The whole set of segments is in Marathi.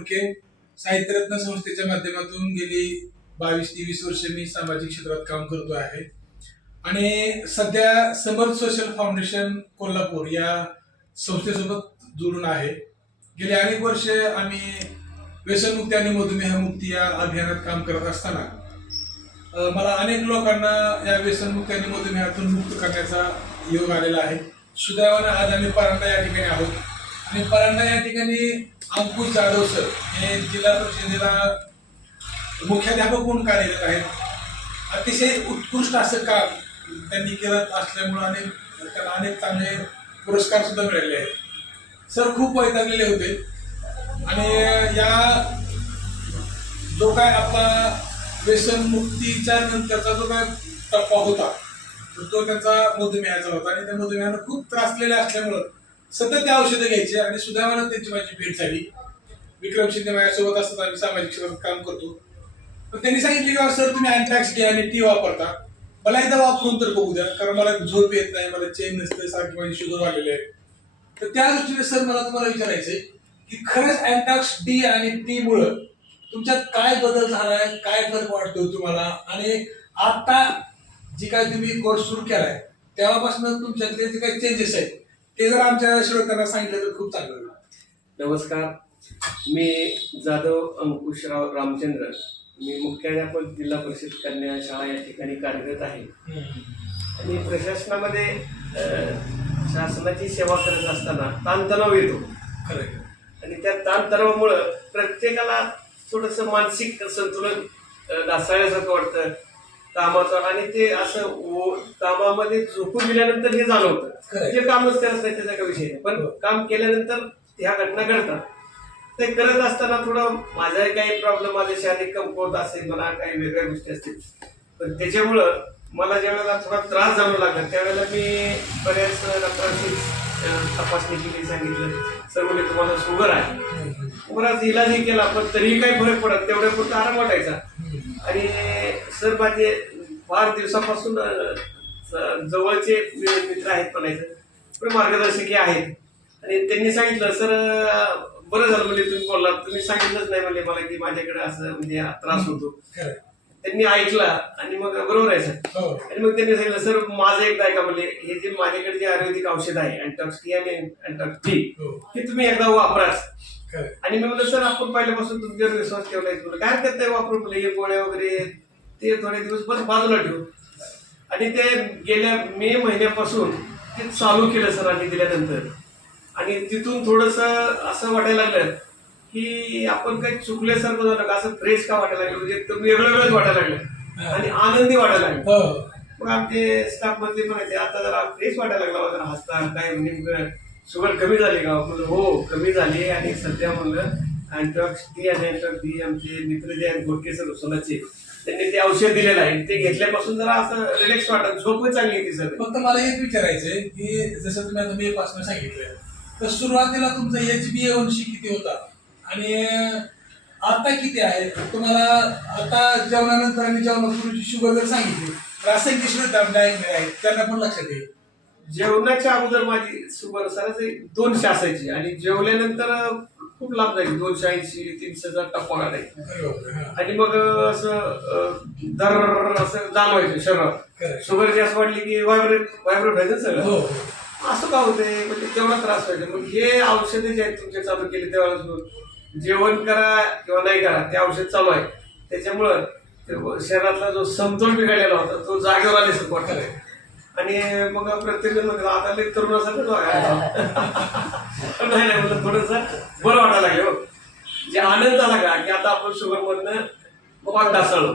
फुडके साहित्यरत्न संस्थेच्या माध्यमातून गेली 22-23 वर्ष मी सामाजिक क्षेत्रात काम करतो आहे आणि सध्या समर्थ सोशल फाउंडेशन कोल्हापूर या संस्थेसोबत जोडून आहे. गेली अनेक वर्ष आम्ही व्यसनमुक्ती आणि मधुमेहमुक्ती या अभियानात काम करत असताना मला अनेक लोकांना या व्यसनमुक्ती आणि मधुमेहातून मुक्त करण्याचा योग आलेला आहे. सुदैवानं आज आम्ही परांडा या ठिकाणी आहोत आणि परांडा या ठिकाणी अंकुश जाधव सर हे जिल्हा परिषदेला मुख्याध्यापक म्हणून कार्यरत आहेत. अतिशय उत्कृष्ट असं काम त्यांनी करत असल्यामुळे त्यांना अनेक चांगले पुरस्कार सुद्धा मिळाले आहेत. सर खूप वैतागलेले होते आणि या जो काय आपला व्यसनमुक्तीच्या नंतरचा जो काय टप्पा होता तो त्यांचा मधुमेहाचा होता आणि त्या मधुमेहानं खूप त्रासलेले असल्यामुळं सतत ते औषधं घ्यायचे आणि सुदैवानं त्यांची माझी भेट झाली. विक्रम शिंदे माझ्यासोबत असतात, आम्ही सामाजिक क्षेत्रात काम करतो. पण त्यांनी सांगितले की सर तुम्ही अँटॅक्स डी आणि टी वापरता, मला एकदा वापरून तर बघू द्या, कारण मला झोप येत नाही, मला चैन नसते, सारखी माझी शुगर वाढलेली आहे. तर त्या दृष्टीने सर मला तुम्हाला विचारायचंय की खरंच अँटॅक्स डी आणि टी मुळे तुमच्यात काय बदल झालाय, काय फरक वाटतो तुम्हाला, आणि आता जी काय तुम्ही कोर्स सुरू केलाय तेव्हापासून तुमच्यातले जे काही चेंजेस आहेत ते जर आमच्या श्रोत्यांना सांगितलं तर खूप चांगलं होईल. नमस्कार, मी जाधव अंकुशराव रामचंद्र, मी मुख्याध्यापक जिल्हा परिषद कन्या शाळा या ठिकाणी कार्यरत आहे आणि प्रशासनामध्ये शासनाची सेवा करत असताना ताणतणाव येतो आणि त्या ताणतणावामुळं प्रत्येकाला थोडंसं मानसिक संतुलन ढासळल्यासारखं वाटतं कामाचं, आणि ते असं कामामध्ये झोपून गेल्यानंतर हे जाणवतं. जे कामच करत नाही त्याचा काही विषय नाही, पण काम केल्यानंतर ह्या घटना घडतात. ते करत असताना थोडं माझाही काही प्रॉब्लेम, माझे शारीरिक कमकुवत असेल, मला काही वेगळ्या गोष्टी असतील, पण त्याच्यामुळं मला ज्यावेळेला थोडा त्रास जाणवू लागला त्यावेळेला मी बऱ्याच डॉक्टरांशी तपासणी केली, सांगितलं सर म्हणजे तुम्हाला शुगर आहे. बराच इलाजही केला पण तरीही काही फरक पडत, तेवढ्यापुरता आराम वाटायचा. आणि सर माझे फार दिवसापासून जवळचे मित्र आहेत म्हणायचं, पण मार्गदर्शकही आहेत, आणि त्यांनी सांगितलं सर बरं झालं म्हणजे तुम्ही बोलला, तुम्ही सांगितलंच नाही म्हणजे मला की माझ्याकडे असं म्हणजे त्रास होतो. त्यांनी ऐकला आणि मग बरोबर आहे सर. आणि मग त्यांनी सांगितलं सर माझं एकदा ऐका म्हणजे हे जे माझ्याकडे जे आयुर्वेदिक औषध आहे अँटॉक्स टी आणि अँटॉक्स टी हे तुम्ही एकदा वापराच. आणि मी म्हणलं सर आपण पहिल्यापासून तुमच्यावर विश्वास ठेवलाय, काय हरकत नाही वापरून म्हणजे हे गोळ्या वगैरे ते थोडे दिवस बस बाजूला ठेवू. आणि ते गेल्या मे महिन्यापासून ते चालू केलं सरांनी दिल्यानंतर, आणि तिथून थोडस असं वाटायला लागलं की आपण काही चुकल्यासारखं झालं का, असं फ्रेश का वाटायला लागलं, म्हणजे एकदम वेगळं वाटायला लागलं आणि आनंदी वाटायला लागलं. मग आमचे स्टाफ मधले म्हणायचे आता जरा फ्रेश वाटायला लागला, जरा हसता काय म्हणजे शुगर कमी झाली का, म्हणलं हो कमी झाली. आणि सध्या म्हणलं अँटॉक्स टी आणि अँटॉक्स डी आमचे मित्र जे आहेत घोटके सर सोलाचे, त्यांनी ते औषध दिलेलं आहे, ते घेतल्यापासून जरा असं रिलॅक्स वाटत, झोप चांगली येते सर. फक्त मला हेच विचारायचंय की जसं तुम्ही आता मे पासून सांगितलं तर सुरुवातीला तुमचा HbA1c किती होता आणि आता किती आहे? तुम्हाला आता जेवणानंतर आणि जेवणापूर्वीची शुगर जर सांगितली तर असं की श्रोता आहेत त्यांना पण लक्षात येईल. जेवणाच्या अगोदर माझी शुगर सरासरी 200 असायची आणि जेवल्यानंतर खूप लांब जायची, 280-300चा टप्पा काढायची. आणि मग असं दर असं जाणवायचं शरीरात, शुगर जास्त वाढली की व्हायब्रेट व्हायचं सगळं. असं का होतंय म्हणजे तेवढा त्रास व्हायचा. मग हे औषधे जे आहेत तुमचे चालू केले तेव्हा जेवण करा किंवा नाही करा ते औषध चालू आहे, त्याच्यामुळं शरीरातला जो समतोल बिघडलेला होता तो जागेवर आल्यासारखं वाटत. आणि मग प्रत्येक जण म्हणतो आता ते तरुणासारखंच वागायला नाही नाही म्हणलं थोडंसं बरं वाटायला लागलं, जे आनंद झाला का की आता आपण शुगर मधनं मग ढासळलो.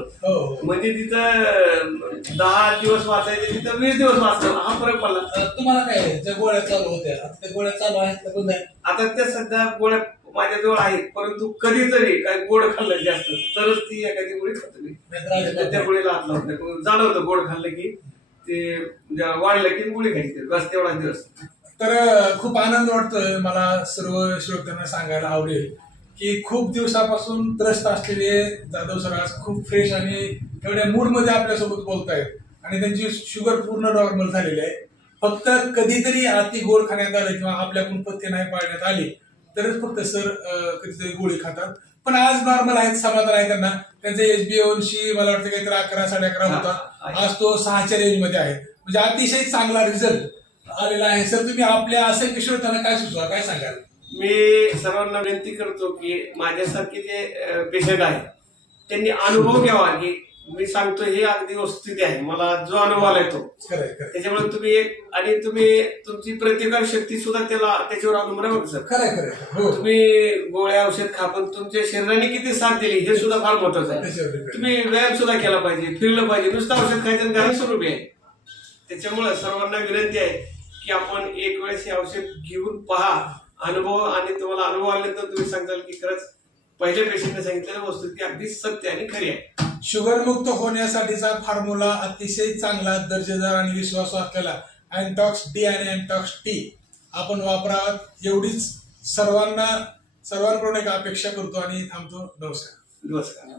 म्हणजे तिथं 10 दिवस वाचायचे तिथं 20 दिवस वाचलं, हा फरक पडला. तुम्हाला काय ज्या गोळ्या चालू होत्या त्या गोळ्या चालू आहेत का बंद आहे? आता त्या सध्या गोळ्या माझ्याजवळ आहेत, परंतु कधीतरी काही गोड खाल्लं जास्त तरच ती एखादी गोळी खातो मी, त्या गोळीला हात लावत नाही. जाणवतं गोड खाल्लं की ते वाढलं की गोळी खायची, बस तेवढा दिवस. तर खूप आनंद वाटतोय मला सर्व श्रोत्यांना सांगायला आवडेल की खूप दिवसापासून त्रस्त असलेले जाधव सर आज खूप फ्रेश आणि एवढ्या मूड मध्ये आपल्यासोबत बोलतायत आणि त्यांची शुगर पूर्ण नॉर्मल झालेली आहे. फक्त कधीतरी अति गोड खाण्यात आलं किंवा आपल्याकडून पथ्य नाही पाळण्यात आली तरच फक्त सर कधीतरी गोळी खातात. पण आज नॉर्मल आहेत, समाधान आहे त्यांना. त्यांचे HbA1c मला वाटतं काहीतरी 11 11.5 होता, आज तो 6च्या रेंजमध्ये आहे. म्हणजे अतिशय चांगला रिझल्ट आलेला आहे. सर तुम्ही आपल्या असंख्य श्रोत्यांना काय सुचवा, काय सांगाल? मी सर्वांना विनंती करतो की माझ्यासारखे जे पेशंट आहेत त्यांनी अनुभव घ्यावा, की मी सांगतो हे अगदी वस्तुस्थिती आहे, मला जो अनुभव आलाय तो. त्याच्यामुळे तुम्ही तुमची प्रतिकार शक्ती सुद्धा त्याच्यावर अवलंबून आहे सर. खरं तुम्ही गोळ्या औषध खा, पण तुमच्या शरीराने किती साथ दिली हे सुद्धा फार महत्वाचं आहे. तुम्ही व्यायाम सुद्धा केला पाहिजे, फिरलं पाहिजे. नुसतं औषध खायचं घरी स्वरूपी आहे. त्याच्यामुळे सर्वांना विनंती आहे की आपण एक वेळेस हे औषध घेऊन पहा, अनुभव, आणि तुम्हाला अनुभव आल्यानंतर तुम्ही सांगाल की खरंच पहिल्या पेशंटने सांगितलेल्या वस्तू ती अगदी सत्य आणि खरी आहे. शुगर मुक्त होण्यासाठीचा फॉर्म्युला अतिशय चांगला, दर्जेदार आणि विश्वासू असलेला अँटॉक्स डी आणि अँटॉक्स टी आपण वापरावा, एवढीच सर्वांकडून एक अपेक्षा करतो आणि थांबतो. नमस्कार.